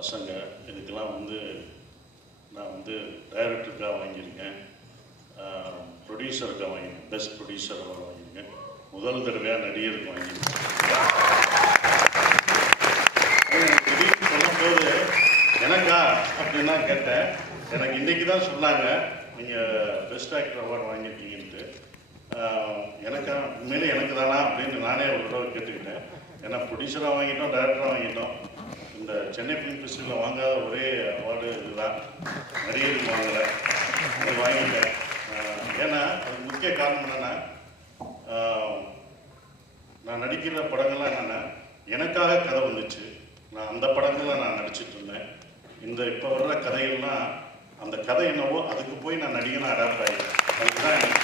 பசங்க இதுக்கெல்லாம் வந்து நான் வந்து டைரக்டருக்காக வாங்கியிருக்கேன், ப்ரொடியூசருக்காக வாங்கியிருக்கேன், பெஸ்ட் ப்ரொடியூசராக வாங்கியிருக்கேன், முதல் தடவையாக நடிகருக்கு வாங்கியிருக்கேன். திடீர்னு சொல்லும்போது எனக்கா அப்படின்னா கேட்டேன். எனக்கு இன்றைக்கி தான் சொன்னாங்க நீங்கள் பெஸ்ட் ஆக்டர் அவார்டு வாங்கியிருக்கீங்கன்ட்டு. எனக்கா உண்மையிலே எனக்கு தானா அப்படின்னு நானே ஒரு தடவை கேட்டுக்கிட்டேன். ஏன்னா ப்ரொடியூசராக வாங்கிட்டோம், டைரக்டராக வாங்கிட்டோம். இந்த சென்னை ஃபிலிம் ஃபெஸ்டிவலில் வாங்காத ஒரே அவார்டு இதுதான், நடிகருக்கு வாங்கலை, அது வாங்கிட்டேன். ஏன்னா அது முக்கிய காரணம் என்னென்னா, நான் நடிக்கிற படங்கள்லாம் என்னென்னா எனக்காக கதை வந்துச்சு. நான் அந்த படங்களில் நான் நடிச்சிட்டு இருந்தேன். இந்த இப்போ வர்ற கதைகள்லாம் அந்த கதை என்னவோ அதுக்கு போய் நான் நடிகனாக அடாப்ட் ஆகிட்டேன். அதுக்கு தான் எனக்கு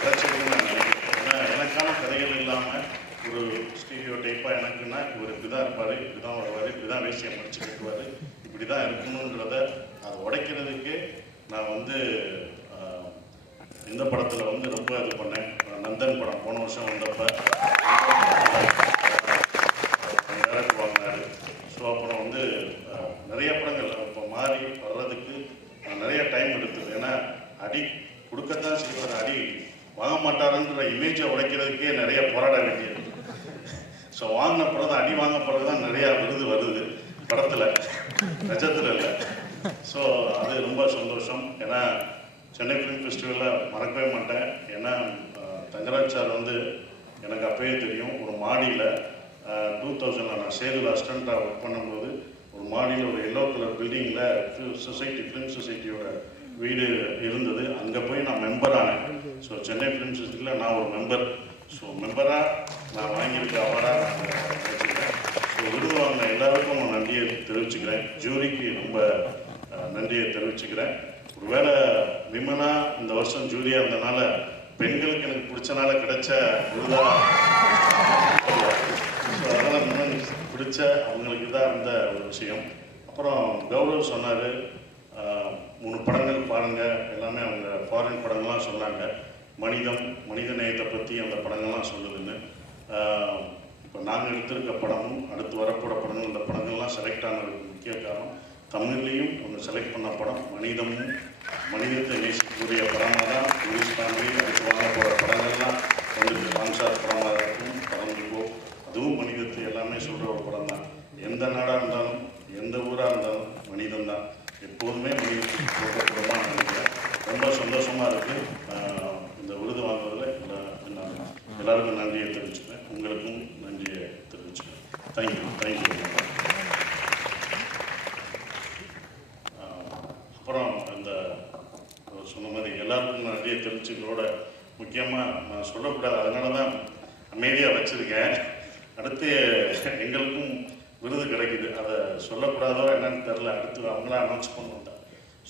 பிரச்சனைன்னு நான் நினைக்கிறேன். ஏன்னா எனக்கான கதைகள் இல்லாமல் ஒரு ஸ்டீரியோ டைப்பாக எனக்குன்னா இவர் இப்படி தான் இருப்பார், இப்படி தான் வருவார், இப்படி தான் வேசியை முடிச்சு கட்டுவார், இப்படி தான் இருக்கணுன்றத அதை உடைக்கிறதுக்கு நான் வந்து இந்த படத்தில் வந்து ரொம்ப இது பண்ணேன். நந்தன் படம் போன வருஷம் வந்தப்போ டைரக்டர் வாங்கினார். ஸோ அப்புறம் வந்து நிறைய படங்கள் இப்போ மாறி வர்றதுக்கு நிறைய டைம் எடுத்தது. ஏன்னா அடி கொடுக்கத்தான் செய்வார், அடி வாங்க மாட்டாருன்ற இமேஜை உடைக்கிறதுக்கே நிறைய போராட வேண்டியது. ஸோ வாங்கின பிறகு அடி வாங்க பிறகு தான் நிறையா விருது வருது படத்தில், நிஜத்தில் இல்லை. ஸோ அது ரொம்ப சந்தோஷம். ஏன்னா சென்னை ஃபிலிம் ஃபெஸ்டிவலில் மறக்கவே மாட்டேன். ஏன்னா தங்கராஜ் சார் வந்து எனக்கு அப்பயே தெரியும். ஒரு மாடியில் 2000 நான் சேதுல அசிஸ்டண்ட்டாக ஒர்க் பண்ணும்போது ஒரு மாடியில் ஒரு எல்லோ கலர் பில்டிங்கில் சொசைட்டி ஃபிலிம் சொசைட்டியோட வீடு இருந்தது. அங்கே போய் நான் மெம்பர் ஆனேன். ஸோ சென்னை ஃபிலிம் சொசைட்டியில் நான் ஒரு மெம்பர். ஸோ மெம்பராக நான் வாங்கியிருக்க அவார்டாக நான் வச்சுக்கிறேன். ஸோ விருது வாங்கின எல்லாருக்கும் நான் நன்றியை தெரிவிச்சுக்கிறேன். ஜூரிக்கு ரொம்ப நன்றியை தெரிவிச்சுக்கிறேன். ஒருவேளை விமனா இந்த வருஷம் ஜூரியாக இருந்தனால பெண்களுக்கு எனக்கு பிடிச்சனால கிடைச்ச விருதாக, ஸோ அதனால் விமன் பிடிச்ச அவங்களுக்கு தான் இருந்த ஒரு விஷயம். அப்புறம் கௌரவ் சொன்னார் 3 படங்கள் பாருங்கள், எல்லாமே அவங்க ஃபாரின் படங்கள்லாம் சொன்னாங்க. மனித நேயத்தை பற்றி அந்த படங்கள்லாம் சொல்லுதுன்னு. இப்போ நாங்கள் எடுத்திருக்க படமும் அடுத்து வரப்போகிற படங்கள், இந்த படங்கள்லாம் செலக்ட் ஆனதுக்கு முக்கிய காரணம் தமிழ்லேயும் அவங்க செலக்ட் பண்ண படம் மனிதத்தை நேசிக்கக்கூடிய படமாக தான் இங்கிலீஷ் ஃபேமிலி அடுத்து வாங்க போகிற படங்கள்லாம் வந்து சான்சார் படமாக இருக்கும், படங்களுக்கோ அதுவும் மனிதத்தை எல்லாமே சொல்கிற ஒரு படம் தான். எந்த நாடாக இருந்தாலும் எந்த ஊராக இருந்தாலும் மனிதன் தான் எப்போதுமே மனிதத்துக்கு போகப்படமாக நினைக்கிறேன். ரொம்ப சந்தோஷமாக இருக்குது இந்த விருது வாங்குவதில். நான் எல்லாருக்கும் நன்றியை தெரிவிச்சுக்கிறேன், உங்களுக்கும் நன்றியை தெரிவிச்சுக்கிறேன். தேங்க்யூ. அப்புறம் இந்த சொன்ன மாதிரி எல்லாருக்கும் நன்றியை தெரிவிச்சுக்கிறோட முக்கியமாக நான் சொல்லக்கூடாது, அதனால தான் அமைதியாக வச்சுருக்கேன். அடுத்து எங்களுக்கும் விருது கிடைக்குது, அதை சொல்லக்கூடாதோ என்னன்னு தெரில. அடுத்து அவங்களாம் அனௌன்ஸ் பண்ணுவாங்க.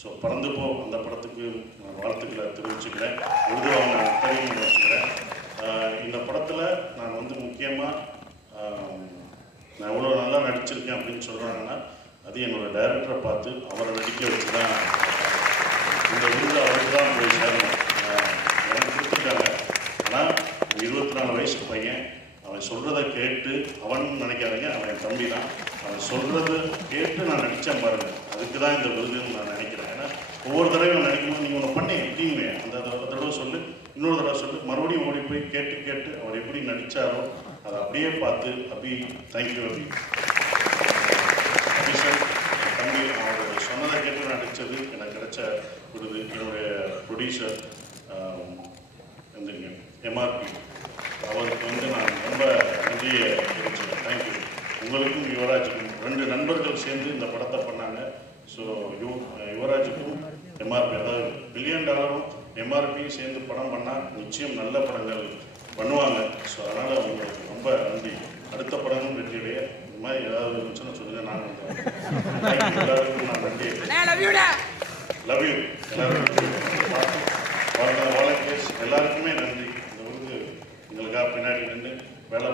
ஸோ பறந்து போ அந்த படத்துக்கு நான் வாழ்த்துக்களை தெரிவிச்சுக்கிறேன். விருது வாங்க அத்தனையும் வச்சுக்கிறேன். இந்த படத்தில் நான் வந்து முக்கியமாக நான் எவ்வளோ நல்லா நடிச்சிருக்கேன் அப்படின்னு சொல்கிறாங்கன்னா அது என்னோடய டைரக்டரை பார்த்து அவரை நடிக்க வச்சு தான் இந்த விருது அவருக்கு தான் போய் சேரணும். எனக்கு கொடுத்துட்டாங்க. ஆனால் 24 வயசு பையன், அவன் சொல்கிறத கேட்டு, அவன் நினைக்காதீங்க, அவன் என் தம்பி தான், அவன் சொல்கிறத கேட்டு நான் நடித்தேன் பாருங்கள், அதுக்கு தான் இந்த விருதுன்னு நான் நினைக்கிறேன். ஏன்னா ஒவ்வொரு தடவையும் நடிக்கும்போது நீங்கள் ஒன்று பண்ணி எப்படியுமே அந்த தடவை சொல்லு, இன்னொரு தடவை சொல்லு, மறுபடியும் ஓடி போய் கேட்டு அவர் எப்படி நடித்தாரோ அதை அப்படியே பார்த்து தேங்க்யூ சார் தம்பி, அவர் சொன்னதை கேட்டு நடித்தது எனக்கு கிடைச்ச விருது. என்னுடைய ப்ரொடியூசர் வந்துங்க எம்ஆர்பி, அவருக்கு வந்து நான் ரொம்ப நன்றியை தெரிவிச்சுக்கிறேன். தேங்க்யூ. உங்களுக்கும் யுவராஜுக்கும் 2 நண்பர்கள் சேர்ந்து இந்த படத்தை பண்ணாங்க. ஸோ யுவராஜுக்கும் எம்ஆர்பி, அதாவது $1 பில்லியன் எம்ஆர்பியும் சேர்ந்து படம் பண்ணால் நிச்சயம் நல்ல படங்கள் பண்ணுவாங்க. ஸோ அதனால் உங்களுக்கு ரொம்ப நன்றி. அடுத்த படமும் வெற்றியுடைய இந்த மாதிரி ஏதாவது இருந்துச்சுன்னு சொல்லுங்கள், நான் எல்லாருக்கும் நான் நன்றி. லவ் யூ எல்லாருக்கும் வாலண்டியர்ஸ் எல்லாருக்குமே நன்றி. இந்த விருது எங்களுக்காக பின்னாடி நின்று வேலை